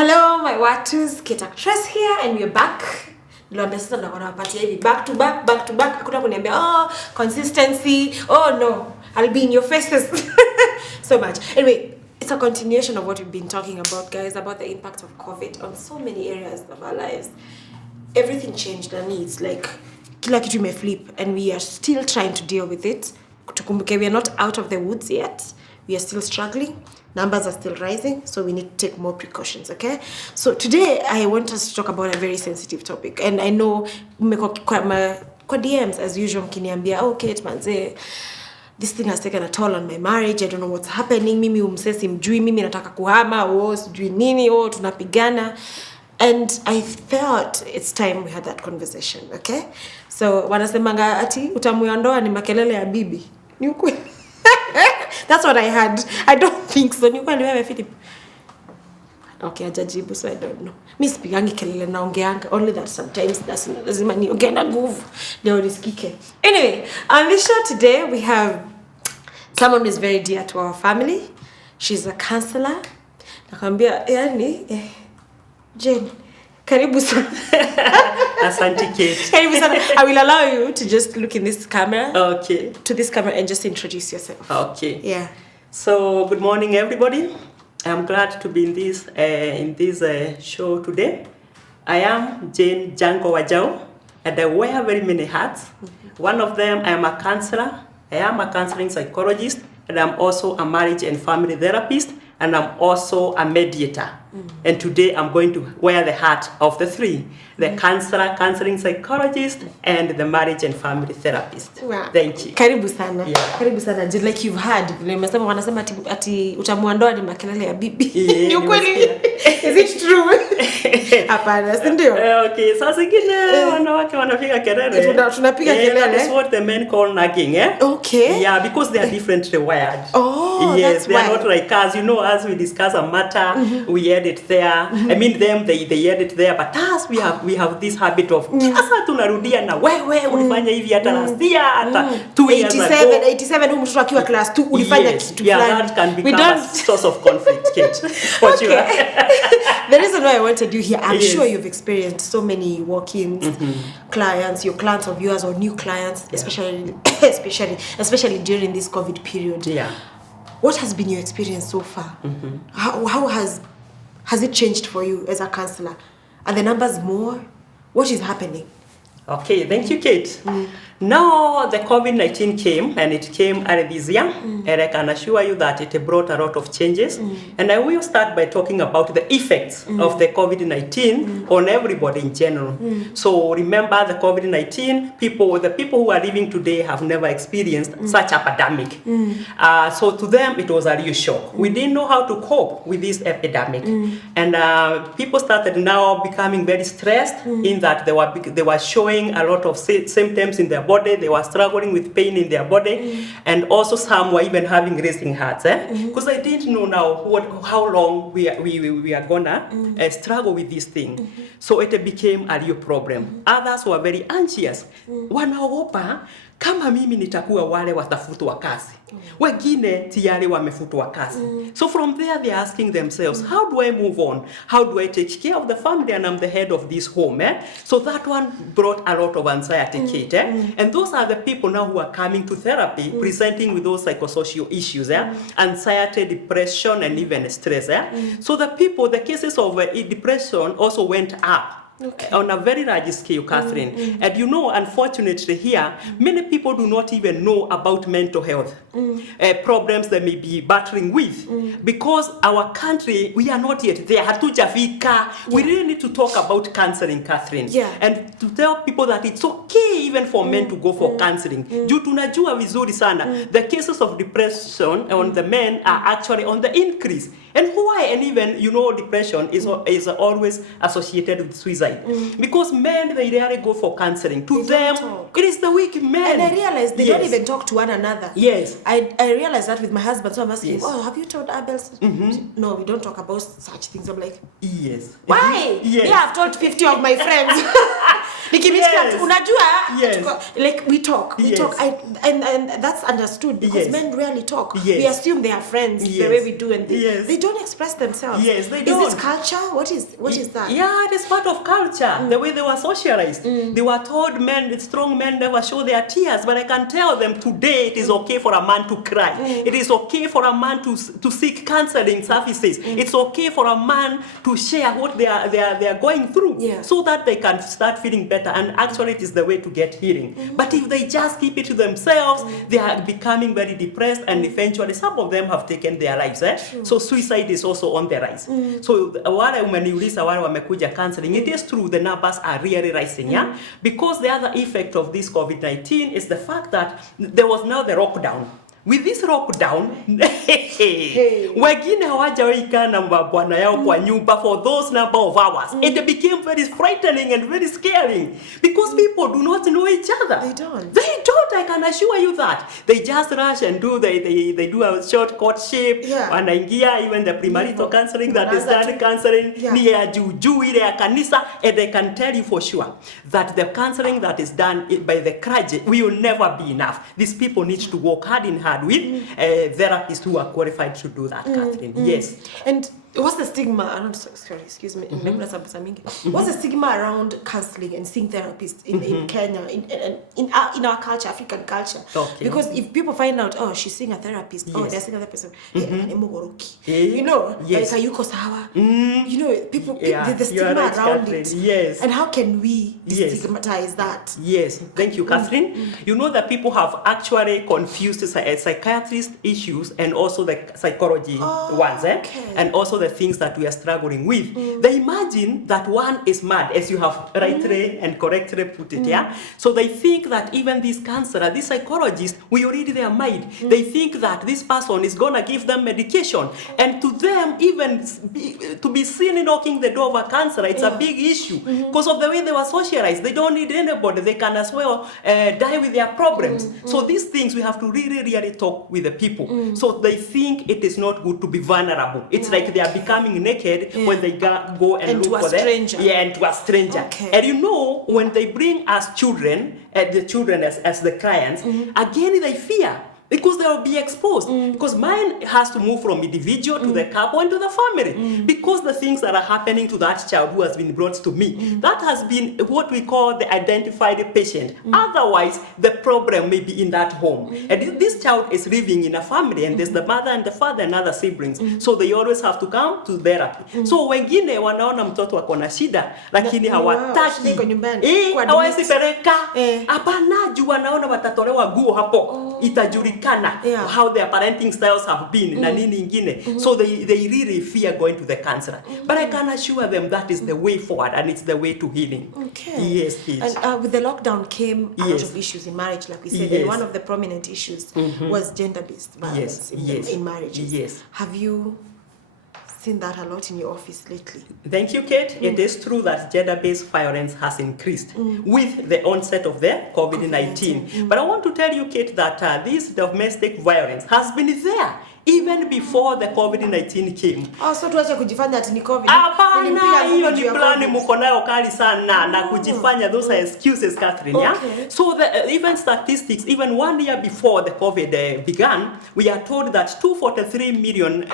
Hello, my Watus, Kate Actress here, and we're back. Back to back. Hakuna kuniambia, oh, consistency. Oh no, I'll be in your faces so much. Anyway, it's a continuation of what we've been talking about, guys, about the impact of COVID on so many areas of our lives. Everything changed, and it's like kila kitu imeflip, and we are still trying to deal with it. We are not out of the woods yet. We are still struggling. Numbers are still rising, so we need to take more precautions, okay? So today, I want us to talk about a very sensitive topic. And I know, kwa DMs, as usual, mkiniambia, oh, Kate, manze, this thing has taken a toll on my marriage. I don't know what's happening. Mimi umsesi mjui, mimi nataka kuhama, sijui nini, tunapigana. And I felt it's time we had that conversation, okay? So, wanasemanga ati, utamuondoa ni makelele ya bibi. Ni ukweli. That's what I had. I don't think so. Ni kweli wewe Philip? Okay, ajajibu, so I don't know. Mimi sipigangi kelele naongeanga. Only that sometimes that's lazima niongee na nguvu ndio nisikike. Anyway, on this show today we have someone who is very dear to our family. She's a counselor. Nakwambia yani Jane, karibu sana. Asante Kate. Karibu sana. I will allow you to just look in this camera. Okay. To this camera and just introduce yourself. Okay. Yeah. So good morning, everybody. I'm glad to be in this show today. I am Jane Jango Wanjau, and I wear very many hats. Mm-hmm. One of them, I am a counselor. I am a counseling psychologist, and I'm also a marriage and family therapist, and I'm also a mediator. Mm. And today I'm going to wear the hat of the three: the counselor, counseling psychologist, and the marriage and family therapist. Wow. Thank you. Karibu sana. Yeah. Karibu sana. Just like you've heard, nimesema wanasema ati utamuondoa ni makelele ya bibi. Ni ukweli? Is it true? Hapana, si ndio? Okay, sasa zingine wanawake wanapiga kelele. Tunapiga kelele. That is what the men call nagging, eh? Okay. Yeah, because they are differently wired. Oh, yes, that's they why. are not like us. You know, as we discuss a matter, we edit there. I mean, them they edit there, but us we have this habit of sasa tunarudia na wewe ulifanya hivi hata last year hata 2 years ago. 87 huyu mtoto akiwa class 2 ulifanya kitu fulani. Yeah, that can become a source of conflict, Kate. For sure. The reason why I wanted you here, I'm sure you've experienced so many walk-ins, clients, your clients of yours or new clients, especially during this COVID period. Yeah. What has been your experience so far? How has it changed for you as a counselor? Are the numbers more? What is happening? Okay, thank you, Kate. Now the COVID-19 came, and it came early this year, and I can assure you that it brought a lot of changes. And I will start by talking about the effects of the COVID-19 on everybody in general. So remember, the COVID-19, the people who are living today have never experienced such a pandemic. So to them, it was a real shock. We didn't know how to cope with this epidemic. And people started now becoming very stressed in that they were showing a lot of symptoms in their body. They were struggling with pain in their body, and also some were even having racing hearts. Because I didn't know now how long we are gonna struggle with this thing. So it became a real problem. Others were very anxious. Wanaogopa kama mimi nitakuwa wale watafutwa kazi. Wengine tayari wamefutwa kazi. So from there they are asking themselves, how do I move on? How do I take care of the family, and I'm the head of this home? So that one brought a lot of anxiety, Kate. And those are the people now who are coming to therapy, presenting with those psychosocial issues, anxiety, depression, and even stress. So the cases of depression also went up. Okay. On a very large scale, Catherine. And you know, unfortunately here, many people do not even know about mental health problems they may be battling with. Because our country, we are not yet there. Hatujafika. We really need to talk about counseling, Catherine. Yeah. And to tell people that it's okay even for men to go for counseling. Juu tunajua vizuri sana. The cases of depression on the men are actually on the increase. And why? And even, you know, depression is always associated with suicide. Because men, they rarely go for counseling. To them, it is the weak men. And I realized they don't even talk to one another. Yes. I realized that with my husband. So I'm asking, have you told Abel? No, we don't talk about such things. I'm like, yes. Why? Yes. Yeah, I've told 50 of my friends. Nikimisikia unajua Yes. like we talk. And that's understood because men rarely talk. We assume they are friends the way we do, and they don't express themselves. Yes, they don't. Is this culture? What is that? Yeah, it is part of culture. The way they were socialized. They were told strong men never show their tears, but I can tell them today it is okay for a man to cry. It is okay for a man to seek counseling services. It's okay for a man to share what they are going through, so that they can start feeling better. And actually, it is the way to get healing. But if they just keep it to themselves, they are becoming very depressed, and eventually some of them have taken their lives. So suicide is also on the rise. So wale umeniuliza wale wamekuja counseling, it is true the numbers are really rising, because the other effect of this COVID-19 is the fact that there was now the lockdown. With this lockdown, wengine hawajawaika na mabwana yao kwa nyumba for those number of hours. It became very frightening and very scary because people do not know each other. They don't. I can assure you that. They just rush and they do a short courtship. Wanaingia even the premarital counseling, that is done counseling, ni ya juju ile ya kanisa, and I can tell you for sure that the counseling that is done by the clergy will never be enough. These people need to work hand in hand with therapists who are qualified to do that, Catherine. Yes. And what's the stigma around, sorry, excuse me, what's the stigma around counseling and seeing therapists in Kenya, in our culture, African culture? Because if people find out, oh, she's seeing a therapist, they're seeing a therapist, you know, like ayuko sawa, you know, people, the stigma around Catherine. it. Yes. And how can we destigmatize that? Yes, thank you, Catherine. You know that people have actually confused psychiatrist issues and also the psychology ones, and also the things that we are struggling with. They imagine that one is mad, as you have rightly and correctly put it, So they think that even this counselor, this psychologist, will read their mind. They think that this person is gonna give them medication, and to them, even to be seen knocking the door of a counselor, it's a big issue because of the way they were socialized. They don't need anybody. They can as well die with their problems. So these things we have to really talk with the people. So they think it is not good to be vulnerable. It's like they are becoming naked when they go and look for stranger. And to a stranger. And you know, when they bring us children, the children as the clients, again they fear. Because they will be exposed. Because mine has to move from individual to the couple and to the family. Because the things that are happening to that child who has been brought to me, that has been what we call the identified patient. Otherwise, the problem may be in that home. And this child is living in a family, and there's the mother and the father and other siblings. So they always have to come to therapy. So wengine wanaona mtoto wako na shida, lakini hawataki. Hawezi pereka. Hapana, juu wanaona watatolewa nguo hapo. Itajulika how their parenting styles have been na nini ingine. So they really fear going to the counselor. But I can assure them that is the way forward, and it's the way to healing. Yes. And with the lockdown came a lot of issues in marriage, like we said, and one of the prominent issues was gender-based violence in marriages. Have you seen that a lot in your office lately? Thank you, Kate. It is true that gender-based violence has increased with the onset of the COVID-19. But I want to tell you, Kate, that this domestic violence has been there even before the COVID-19 came. So tuache kujifanya ati ni COVID. Hapana, hiyo ni plani mko nayo kali sana na kujifanya, those are excuses, Catherine. So the even statistics, even 1 year before the COVID began, we are told that 243 million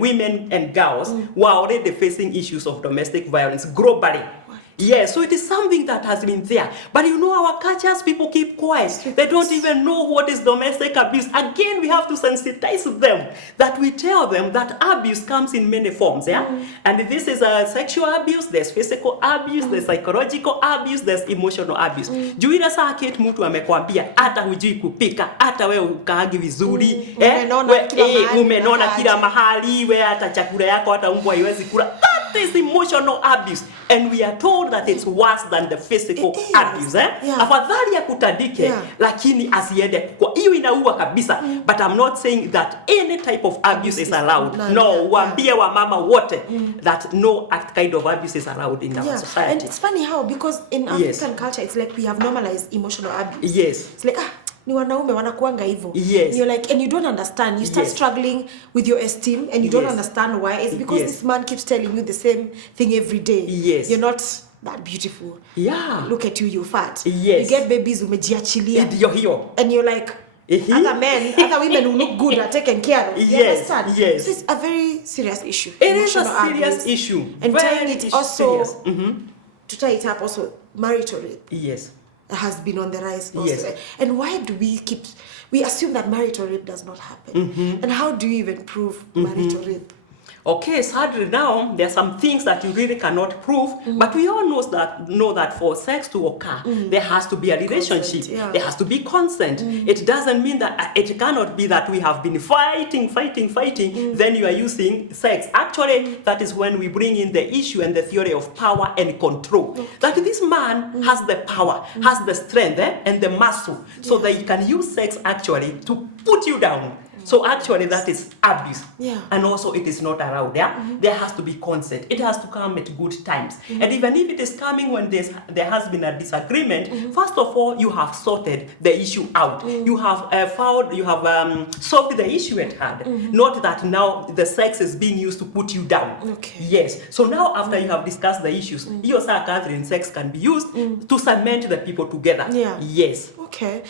women and girls were already facing issues of domestic violence globally. Yes, so it is something that has been there. But you know, our cultures, people keep quiet. They don't even know what is domestic abuse. Again, we have to sensitize them, that we tell them that abuse comes in many forms, And this is sexual abuse, there's physical abuse, there's psychological abuse, there's emotional abuse. Juu ile saa Kate mtu amekwambia hata hujui kupika, hata wewe ukaagi vizuri, umenona kila mahali, wewe hata chakula yako hata mbwa haiwezi kula. That is emotional abuse, and we are told that it's worse than the physical abuse. Afadhali ya kutandike, lakini asiende kwa hiyo inaua kabisa. But I'm not saying that any type of abuse is allowed. No, waambie wa mama wote that no kind of abuse is allowed in our society. And it's funny how, because in African culture, it's like we have normalized emotional abuse. It's like, ni wanaume wanakuanga hivyo. You're like, and you don't understand. You start struggling with your esteem, and you don't understand why. It's because this man keeps telling you the same thing every day. You're not that beautiful. Yeah. Look at you, you're fat. Yes. You get babies umejiachilia. Here. And you're like, other men, other women who look good are taken care of. You Yes, understand? yes. So it's a very serious issue. It is a Emotional serious abuse. issue. And tying Very it also, serious. to tie it up also, marital rape Yes. has been on the rise also. Yes. And why do we assume that marital rape does not happen? And how do you even prove marital rape? Okay, sadly now, there are some things that you really cannot prove, but we all know that for sex to occur, there has to be a relationship. Consent, There has to be consent. It doesn't mean that it cannot be that we have been fighting, then you are using sex. Actually, that is when we bring in the issue and the theory of power and control. That this man has the power, has the strength and the muscle, so that he can use sex actually to put you down. So actually that is abuse. And also it is not allowed. There has to be consent. It has to come at good times. And even if it is coming when there has been a disagreement, first of all, you have sorted the issue out. You have solved the issue at hand. Not that now the sex is being used to put you down. Okay. Yes. So now after you have discussed the issues, you, Sir Catherine, sex can be used to cement the people together. Yes. Okay.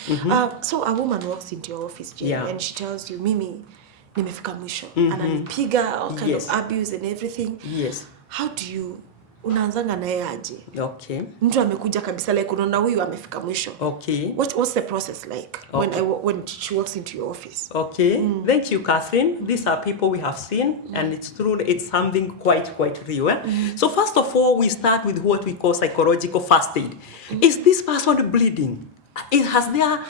So a woman walks into your office, Jane, and she tells you, Mimi, nimefika mwisho. Ananipiga, all kind of abuse and everything. Yes. How do you unaanzanga naye aje? Okay. Mtu amekuja kabisa like unaona huyu amefika mwisho. Okay. What's the process like when she walks into your office? Okay. Thank you, Catherine. These are people we have seen, and it's true. It's something quite real. So first of all, we start with what we call psychological first aid. Is this person bleeding? Has there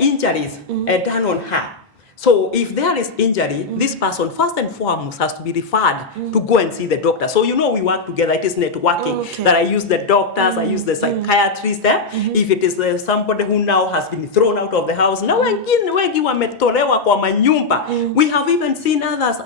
injuries done on her? So if there is injury, this person first and foremost has to be referred to go and see the doctor. So we work together. It is networking that I use the doctors, I use the psychiatrist. If it is somebody who now has been thrown out of the house, now wengine wametolewa kwa manyumba. We have even seen others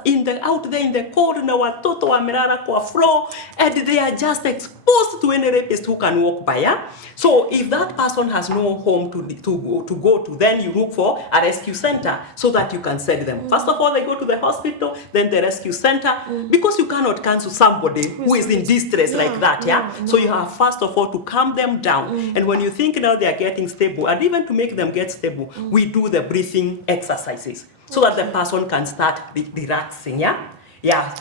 out there in the cold na watoto wamelala kwa floor, and they are just exposed to any rapist who can walk by. So if that person has no home to go to, then you look for a rescue center so that you can send them. First of all, they go to the hospital, then the rescue center, because you cannot cancel somebody who is in distress like that. So you have first of all to calm them down. And when you think now they are getting stable, and even to make them get stable, we do the breathing exercises so that the person can start relaxing.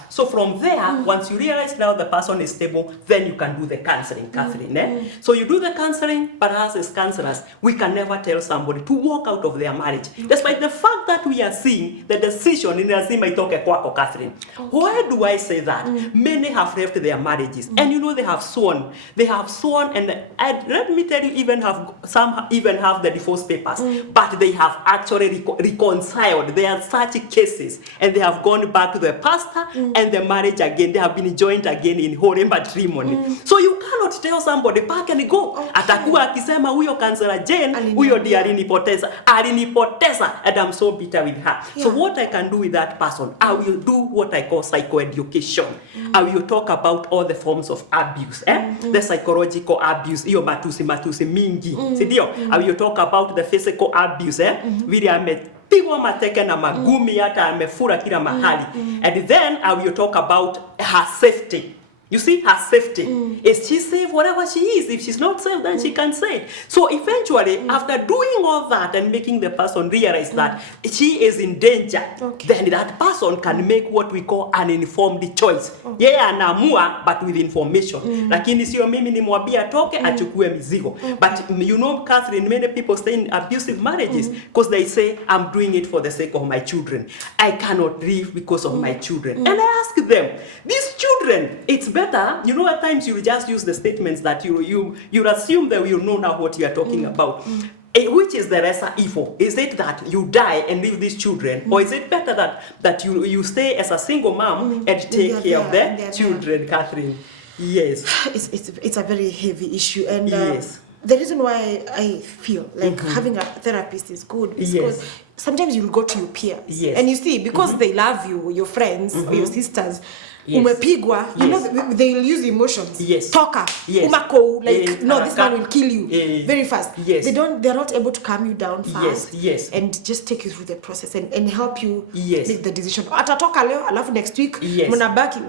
So from there, once you realize now the person is stable, then you can do the counseling, Catherine. So you do the counseling, but as counselors, we can never tell somebody to walk out of their marriage, despite the fact that we are seeing the decision in lazima itoke kwako, Catherine. Why do I say that? Many have left their marriages, and they have sworn. They have sworn, and let me tell you, some even have the divorce papers, but they have actually reconciled. There are such cases, and they have gone back to the past and the marriage again. They have been joined again in holy matrimony. So you cannot tell somebody pack and go. Atakuwa akisema huyo kansela Jane, huyo ndiye alinipoteza, and I'm so bitter with her. So what I can do with that person, I will do what I call psychoeducation. I will talk about all the forms of abuse, the psychological abuse, hiyo matusi mingi, sindio? I will talk about the physical abuse, vile pigwa mateke na magumi hata amefura kila mahali. And then I will talk about her safety. You see, her safety. Is she safe whatever she is? If she's not safe, then she can say it. So eventually, after doing all that and making the person realize that she is in danger, then that person can make what we call an informed choice. Anaamua, but with information. Lakini sio mimi nimwambie atoke achukue mizigo. But Catherine, many people stay in abusive marriages because they say, I'm doing it for the sake of my children. I cannot live because of my children. And I ask them, these children, it's better, at times you just use the statements that you assume that you know now what you are talking about. Which is the lesser evil? Is it that you die and leave these children, or is it better that you stay as a single mom and take care of the children, Catherine? Yes. It's a very heavy issue, and the reason why I feel like having a therapist is good is because sometimes you'll go to your peers and you see, because they love you, your friends or your sisters, umepigwa, you know they'll use emotions. Toka, umako, like no, this man will kill you very fast. They're not able to calm you down fast and just take you through the process and help you make the decision. Atatoka leo alafu next week mnabaki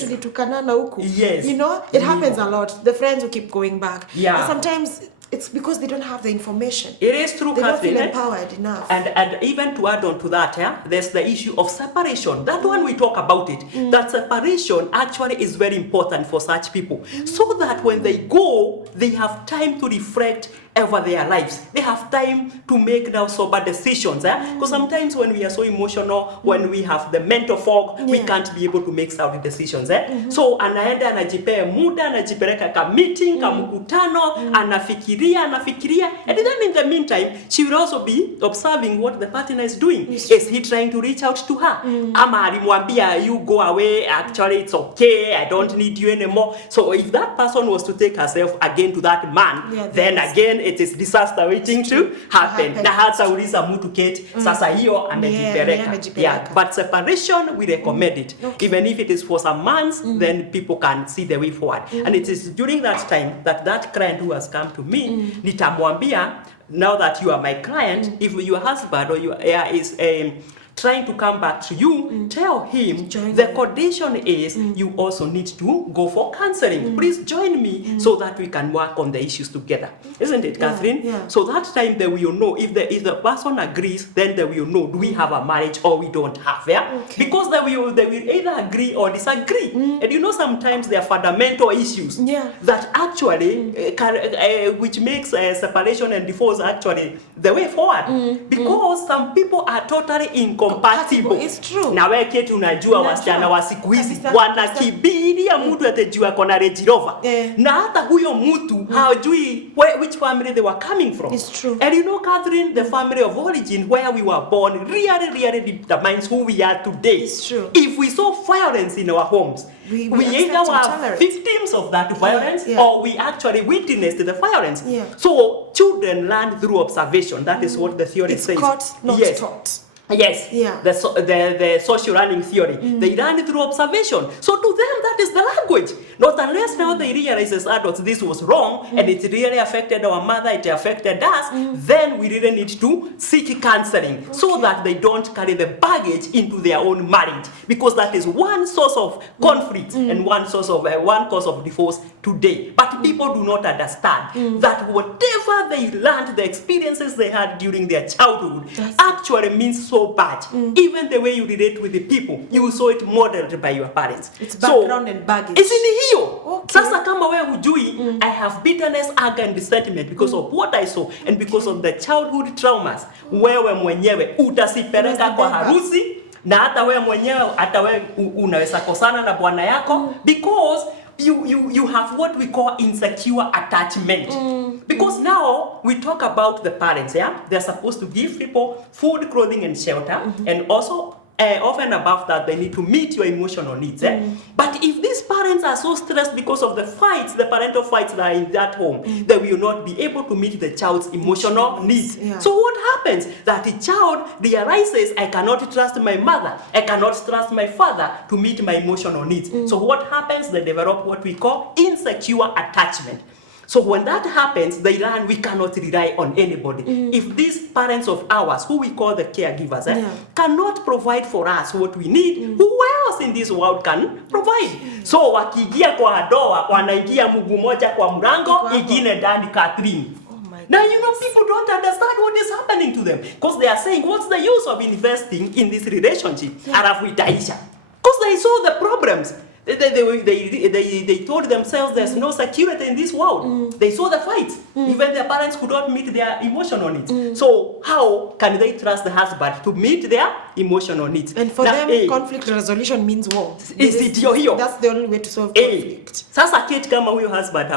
tulitukana na huku. You know, it happens a lot. The friends will keep going back. And sometimes it's because they don't have the information. It is true, they don't feel empowered enough. And even to add on to that, there's the issue of separation. That one we talk about it. That separation actually is very important for such people. So that when they go, they have time to reflect over their lives. They have time to make now sober decisions. Because sometimes when we are so emotional, when we have the mental fog, we can't be able to make sound decisions. So anaenda anajipea muda, anajipeleka ka meeting, ka mkutano, anafikiria, and then in the meantime, she will also be observing what the partner is doing. Is he trying to reach out to her? Ama alimwambia, you go away, actually it's okay, I don't need you anymore. So if that person was to take herself again to that man, then again it is disaster waiting to happen. Na hata uliza mtu Kate, sasa hiyo amejipeleka. But separation, we recommend it. Even if it is for some months, then people can see the way forward. And it is during that time that client who has come to me, nitamwambia, now that you are my client, if your husband or your is trying to come back to you, tell him the condition is you also need to go for counseling. Please join me so that we can work on the issues together. Isn't it, Catherine? So that time they will know if the person agrees, then they will know, do we have a marriage or we don't have, because they will either agree or disagree. And you know, sometimes there are fundamental issues that actually which makes separation and divorce actually the way forward, because some people are totally incompatible. It's true. Na wewe Kate unajua wasichana wa siku hizi wanakibiria mtu atajua kona Range Rover. Na hata huyo mtu hajui which family they were coming from. It's true. And you know, Catherine, the family of origin where we were born really determines who we are today. It's true. If we saw violence in our homes, we either were victims of that violence or we actually witnessed the violence. So children learn through observation. That is what the theory says. It's caught, not taught. Yes, the social learning theory. They learn through observation. So to them, that is the language. Not unless now they realize as adults this was wrong and it really affected our mother, it affected us, then we really need to seek counseling so that they don't carry the baggage into their own marriage, because that is one source of conflict and one cause of divorce today. But people do not understand that whatever they learned, the experiences they had during their childhood actually means so bad. Even the way you relate with the people, you saw it modeled by your parents. It's background and baggage. It's in hiyo. Sasa kama wewe hujui, I have bitterness, anger and resentment because of what I saw and because of the childhood traumas. Wewe mwenyewe utasipeleka kwa harusi, na hata wewe mwenyewe hata wewe unaweza kosana na bwana yako because you have what we call insecure attachment. Because now we talk about the parents, they're supposed to give people food, clothing and shelter, and also often above that they need to meet your emotional needs. But if these parents are so stressed because of the fights, the parental fights that are in that home, they will not be able to meet the child's emotional needs. So what happens? That the child realizes, I cannot trust my mother, I cannot trust my father to meet my emotional needs. So what happens? They develop what we call insecure attachment. So when that happens, they learn we cannot rely on anybody. If these parents of ours, who we call the caregivers, cannot provide for us what we need, who else in this world can provide? So wakiingia kwa doa, wanaingia mguu moja kwa mlango, ingine ndani Catherine. Now you know people don't understand what is happening to them because they are saying, what's the use of investing in this relationship? Alafu itaisha. Because they saw the problems. They told themselves there's no security in this world. They saw the fights. Even their parents could not meet their emotional needs. So how can they trust the husband to meet their emotional needs? And for them, conflict resolution means war. Is it your That's the only way to solve conflict. Sasa Kate, kama huyo husband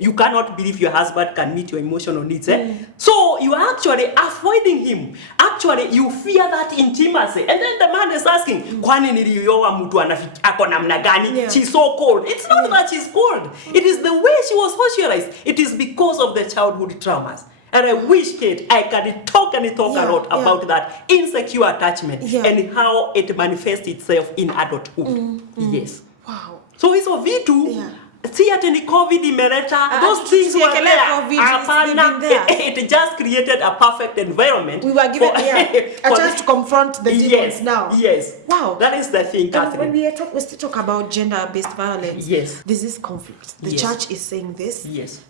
you cannot believe your husband can meet your emotional needs. So you are actually avoiding him. Actually, you fear that intimacy. And then the man is asking, kwani nilioa mtu ako namna gani? She's so cold. It's not that she's cold. It is the way she was socialized. It is because of the childhood traumas. And I wish, Kate, I can talk a lot about that insecure attachment and how it manifests itself in adulthood. Yes. Wow. So hizo vitu si ati ni COVID imeleta, those things were there. It just created a perfect environment. We were given a chance to confront the demons now. Yes. Wow. That is the thing, Catherine. When we still talk about gender-based violence, yes, there's this conflict. The church is saying this. Yes.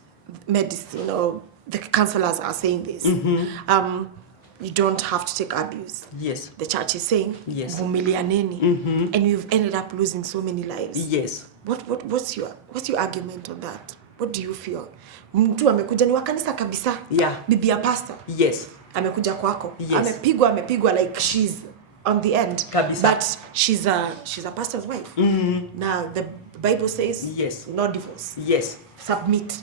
Medicine or the counselors are saying this. You don't have to take abuse. Yes. The church is saying, yes, and we've ended up losing so many lives. Yes. What's your argument on that? What do you feel? Mtu amekuja ni wa kanisa kabisa. Yeah. Bibi ya pastor. Yes. Amekuja kwako. Yes. Amepigwa like she's on the end. Kabisa. But she's a pastor's wife. Now the Bible says, yes, no divorce. Yes. Submit.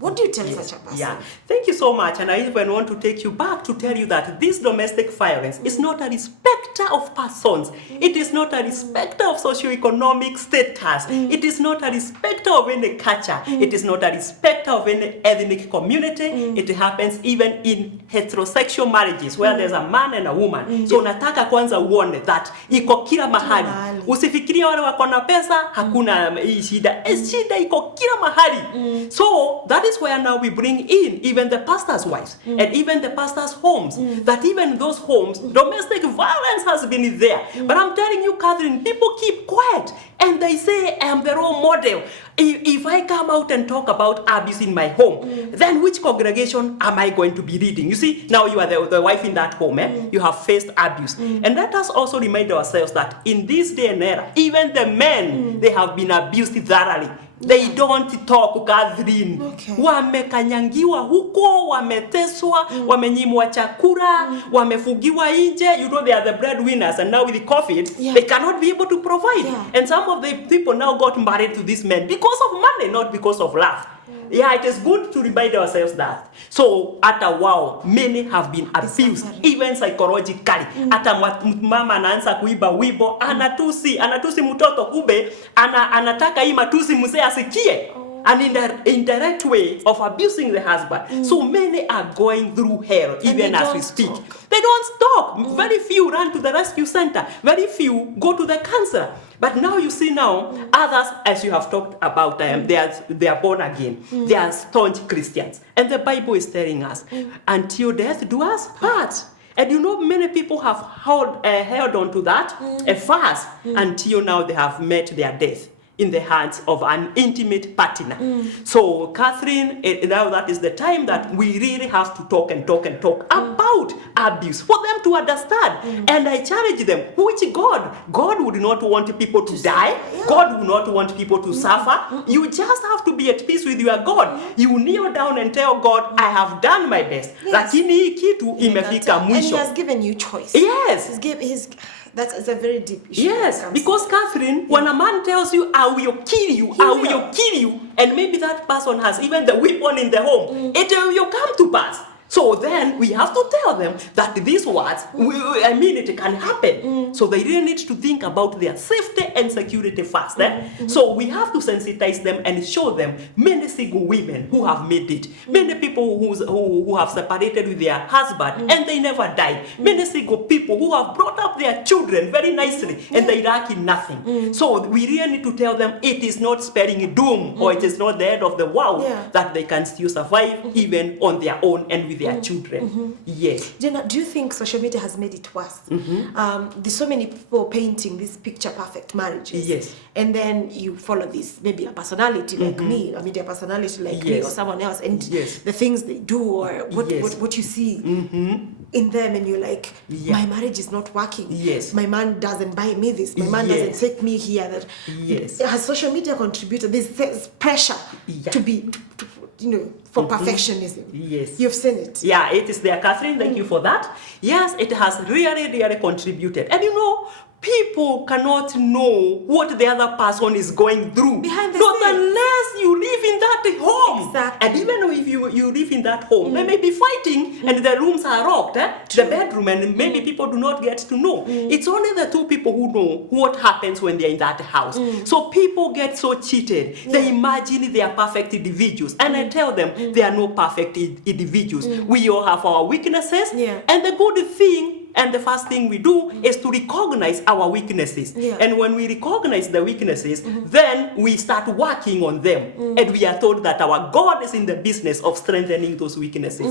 What do you tell such a person? Yeah. Thank you so much. And I even want to take you back to tell you that this domestic violence is not a respecter of persons. It is not a respecter of socioeconomic status. It is not a respecter of any culture. It is not a respecter of any ethnic community. It happens even in heterosexual marriages where there's a man and a woman. So nataka kwanza uone that iko kila mahali. Usifikiria wale wako na pesa hakuna shida. Shida iko kila mahali. So that is where now we bring in even the pastor's wives and even the pastor's homes. That even those homes, domestic violence has been there. But I'm telling you, Catherine, people keep quiet and they say I am the role model. If I come out and talk about abuse in my home, then which congregation am I going to be leading? You see, now you are the wife in that home. You have faced abuse. And let us also remind ourselves that in this day and era, even the men, they have been abused thoroughly. They don't talk, Catherine. Wamekanyangiwa huko, wameteswa, wamenyimwa chakula, wamefugiwa nje. You know they are the breadwinners, and now with the COVID, they cannot be able to provide. And some of the people now got married to these men because of money, not because of love. Yeah, it is good to remind ourselves that. So, many have been abused, even psychologically. Mama anaanza kuiba wibo, anatusi mtoto kube, anataka hii matusi mzee asikie. An indirect way of abusing the husband. So many are going through hell, even as we speak. They don't stop. Very few run to the rescue center. Very few go to the counselor. But now you see others, as you have talked about, they are born again. They are staunch Christians. And the Bible is telling us, until death do us part. And you know, many people have held on to that fast until now they have met their death in the hands of an intimate partner. So, Catherine, now that is the time that we really have to talk about abuse for them to understand. And I challenge them, which God would not want people to die. God would not want people to suffer. You just have to be at peace with your God. You kneel down and tell God, I have done my best. Lakini hii kitu imefika mwisho. And he has given you choice. Yes. That's a very deep issue. Yes, because Catherine, when a man tells you, I will kill you, I will kill you, and maybe that person has even the weapon in the home, it will come to pass. So then we have to tell them that these words, it can happen. So they really need to think about their safety and security first. So we have to sensitize them and show them many single women who have made it. Many people who have separated with their husband and they never died. Many single people who have brought up their children very nicely and they lack in nothing. So we really need to tell them it is not spelling doom or it is not the end of the world, that they can still survive even on their own and with their children. Yes. Jenna, do you think social media has made it worse? There's so many people painting these picture perfect marriages. Yes. And then you follow this, maybe a personality like me, a media personality like me or someone else, and the things they do or what you see in them, and you're like, my marriage is not working. Yes. My man doesn't buy me this. My man doesn't take me here. That has social media contributed? There's pressure to be for perfectionism. Yes. You've seen it. Yeah, it is there, Catherine. Thank you for that. Yes, it has really contributed. And people cannot know what the other person is going through. Behind the Not scenes. unless because you live in that home. Exactly. And even if you live in that home, they may be fighting and the rooms are locked, the bedroom, and maybe people do not get to know. It's only the two people who know what happens when they're in that house. So people get so cheated. They imagine they are perfect individuals. And I tell them, they are no perfect individuals. We all have our weaknesses. And the good thing, and the first thing we do is to recognize our weaknesses. And when we recognize the weaknesses, then we start working on them. And we are told that our God is in the business of strengthening those weaknesses.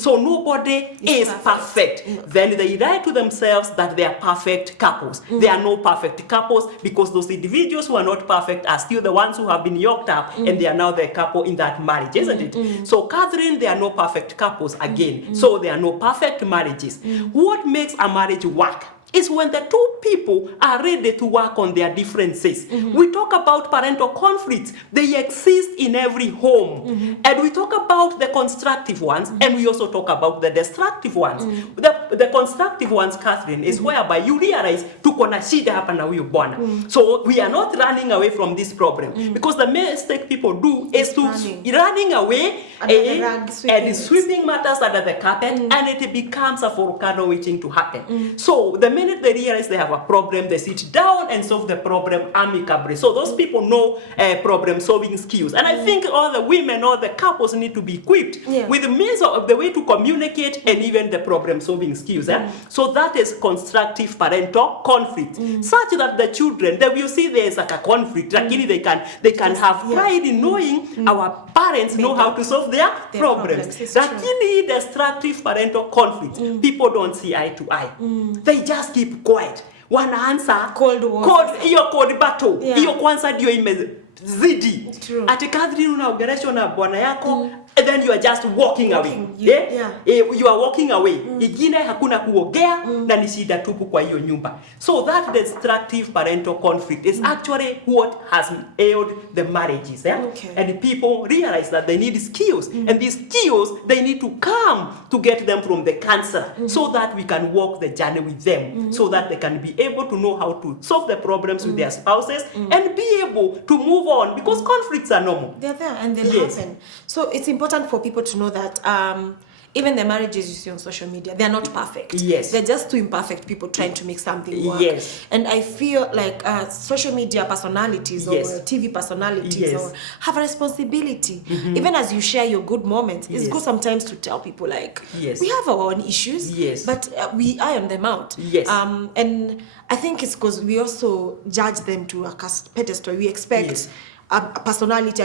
So nobody is perfect. Then they lie to themselves that they are perfect couples. They are no perfect couples, because those individuals who are not perfect are still the ones who have been yoked up, and they are now the couple in that marriage, isn't it? So Catherine, they are no perfect couples again. So they are no perfect marriages. What makes a marriage work is when the two people are ready to work on their differences. We talk about parental conflicts. They exist in every home. And we talk about the constructive ones, and we also talk about the destructive ones. The constructive ones, Catherine, is whereby you realize tuko na shida hapa na huyu bwana. So we are not running away from this problem, because the mistake people do is to running away and sweeping matters under the carpet, and it becomes a volcano waiting to happen. So the minute they realize they have a problem, they sit down and solve the problem amicably. So those people know problem solving skills. And I think all the women, all the couples need to be equipped with the means of the way to communicate and even the problem solving skills. So that is constructive parental conflict. Such that the children, they will see there is like a conflict. Lakini they can have pride in knowing our parents know how to solve their problems. Lakini destructive parental conflict, people don't see eye to eye. They just keep quiet. Wana answer cold battle. Hiyo kwanza ndio imezidi. Ati Catherine unaongeleshwa na bwana yako, and then you are just walking away. You are walking away. Ingine hakuna kuongea na ni shida tupu kwa hiyo nyumba. So that destructive parental conflict is actually what has ailed the marriages. And people realize that they need skills, and these skills they need to come to get them from the counselor, so that we can walk the journey with them, so that they can be able to know how to solve the problems with their spouses and be able to move on, because conflicts are normal. They're there and they'll happen. So it's important for people to know that even the marriages you see on social media, they're not perfect. They're just two imperfect people trying to make something work. And I feel like social media personalities or TV personalities or have a responsibility. Even as you share your good moments, it's good sometimes to tell people like, we have our own issues, but we iron them out. And I think it's because we also judge them to a pedestal. We expect a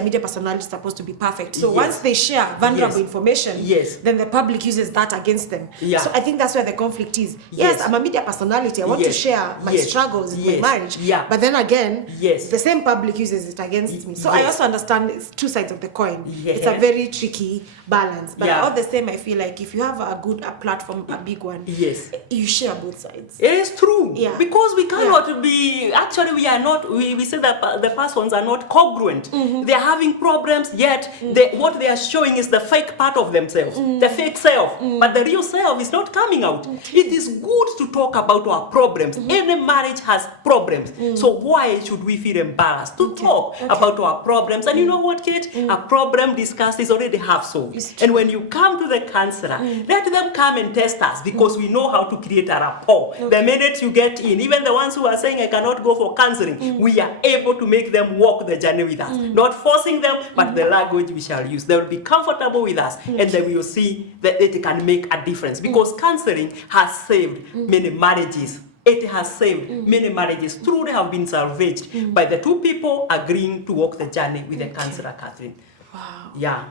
media personality is supposed to be perfect. So once they share vulnerable information, then the public uses that against them. So I think that's where the conflict is. Yes, I'm a media personality. I want to share my struggles in my marriage. But then again, the same public uses it against me. So I also understand it's two sides of the coin. It's a very tricky balance. But all the same, I feel like if you have a good platform, a big one, you share both sides. It is true. Because we cannot be, actually we are not, we say that the persons are not congruent. They are having problems, yet what they are showing is the fake part of themselves, the fake self. But the real self is not coming out. It is good to talk about our problems. Any marriage has problems. So why should we feel embarrassed to talk about our problems? And you know what, Kate? A problem discussed is already half solved. And when you come to the counselor, let them come and test us, because we know how to create a rapport. The minute you get in, even the ones who are saying I cannot go for counseling, we are able to make them walk the journey with us. Not forcing them, but the language we shall use. They will be comfortable with us, and they will see that it can make a difference, because counseling has saved many marriages. It has saved many marriages. Truly have been salvaged by the two people agreeing to walk the journey with the counselor, Catherine. Wow. Yeah.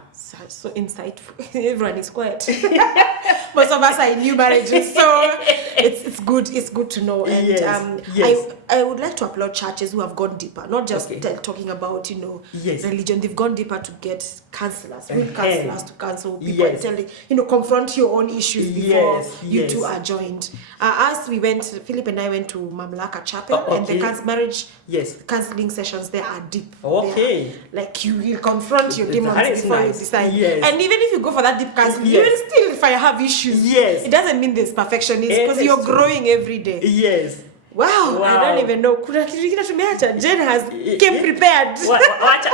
So insightful. Everyone is quiet. Most of us are in new marriages, so it's good. It's good to know. And I would like to applaud churches who have gone deeper, not just talking about religion. They've gone deeper to get counselors, real counselors to counsel people and tell confront your own issues before you two are joined. As we went, Philip and I went to Mamlaka Chapel, and the marriage counseling sessions there are deep. Like you confront your demons before you decide. And even if you go for that deep counseling, you will still, if I have issues, it doesn't mean there's perfectionism, because you're growing every day. Wow, I don't even know. Kuna kitu kingine tumeacha. Jen has came prepared.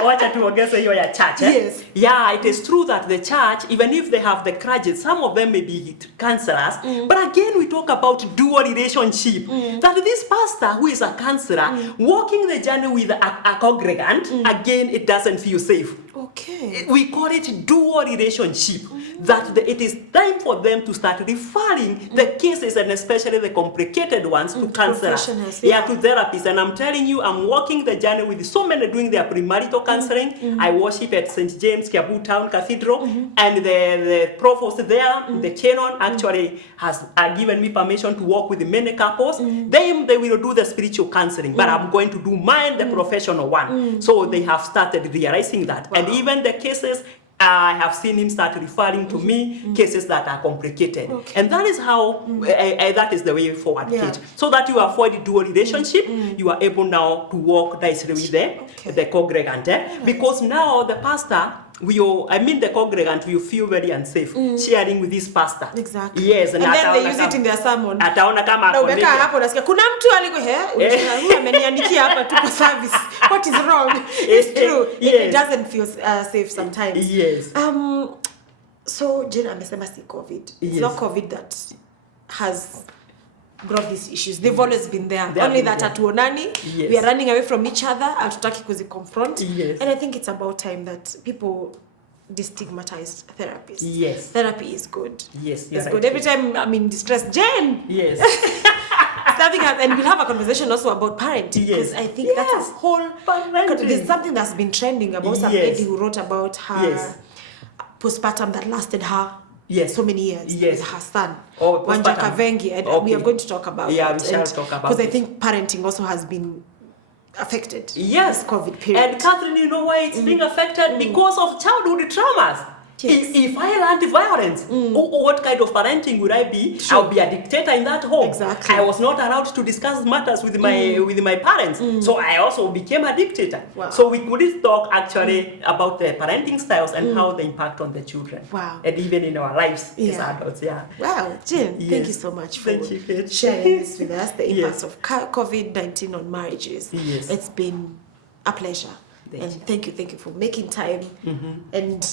Wacha tuongeze hiyo ya church. Yes. Yeah, it is true that the church, even if they have the grudges, some of them may be counselors. But again, we talk about dual relationship. That this pastor who is a counselor, walking the journey with a congregant, again, it doesn't feel safe. Okay. We call it dual relationship. That it is time for them to start referring the cases, and especially the complicated ones, to counselors. To therapists. And I'm telling you, I'm walking the journey with so many doing their premarital counseling. I worship at St. James, Kiabu Town Cathedral, and the provost there, the canon, actually has given me permission to work with many couples. They will do the spiritual counseling, but I'm going to do mine, the professional one. So they have started realizing that. Wow. And even the cases, I have seen him start referring to me cases that are complicated. Okay. And that is how, that is the way forward, Kate. So that you avoid dual relationship, you are able now to walk nicely with the congregant. Because now the pastor, the congregant will feel very unsafe sharing with this pastor. Exactly. Yes. And then they use it in their sermon. Ataona kama na ubeka hapo nasikia kuna mtu aliko huyu ameniandikia hapa tu kwa service. What is wrong? It's true. It doesn't feel safe sometimes. Yes. So Jen amesema si COVID. It's not COVID that has brought these issues. They've always been there. Only that hatuonani. Yes. We are running away from each other. Hatutaki kuziconfront. Yes. And I think it's about time that people destigmatize therapists. Yes. Therapy is good. Yes. It's good. Every time I'm in distress, Jen! Yes. Something else. And we'll have a conversation also about parenting. Because I think that's a whole... There's something that's been trending about some lady who wrote about her postpartum that lasted her so many years with her son. Wanjau, and we are going to talk about that. Yeah, we shall talk about it. Because I think parenting also has been affected. Yes. This COVID period. And Catherine, you know why it's being affected? Because of childhood traumas. Yes. If I learned violence, what kind of parenting would I be? True. I'll be a dictator in that home. Exactly. I was not allowed to discuss matters with my parents. So I also became a dictator. Wow. So we could talk actually about the parenting styles and how they impact on the children. Wow. And even in our lives as adults. Yeah. Wow, Jen, thank you so much for sharing this with us, the impacts of COVID-19 on marriages. Yes. It's been a pleasure. Thank you for making time. And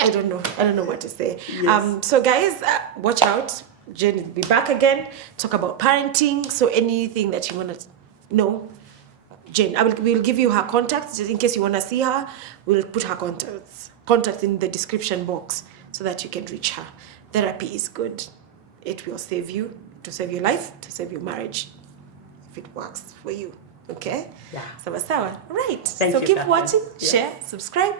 I don't know what to say. Yes. So guys, watch out. Jen will be back again, talk about parenting. So anything that you want to know, Jen, we'll give you her contacts just in case you want to see her. We'll put her contacts in the description box so that you can reach her. Therapy is good. It will save you, to save your life, to save your marriage, if it works for you. Okay? Yeah. Sawa. Right. Thank so you, keep Catherine. watching, share, subscribe.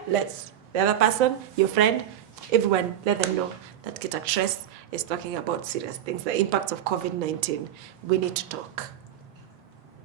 The other person, your friend, everyone, let them know that Kit Actress is talking about serious things, the impact of COVID-19. We need to talk.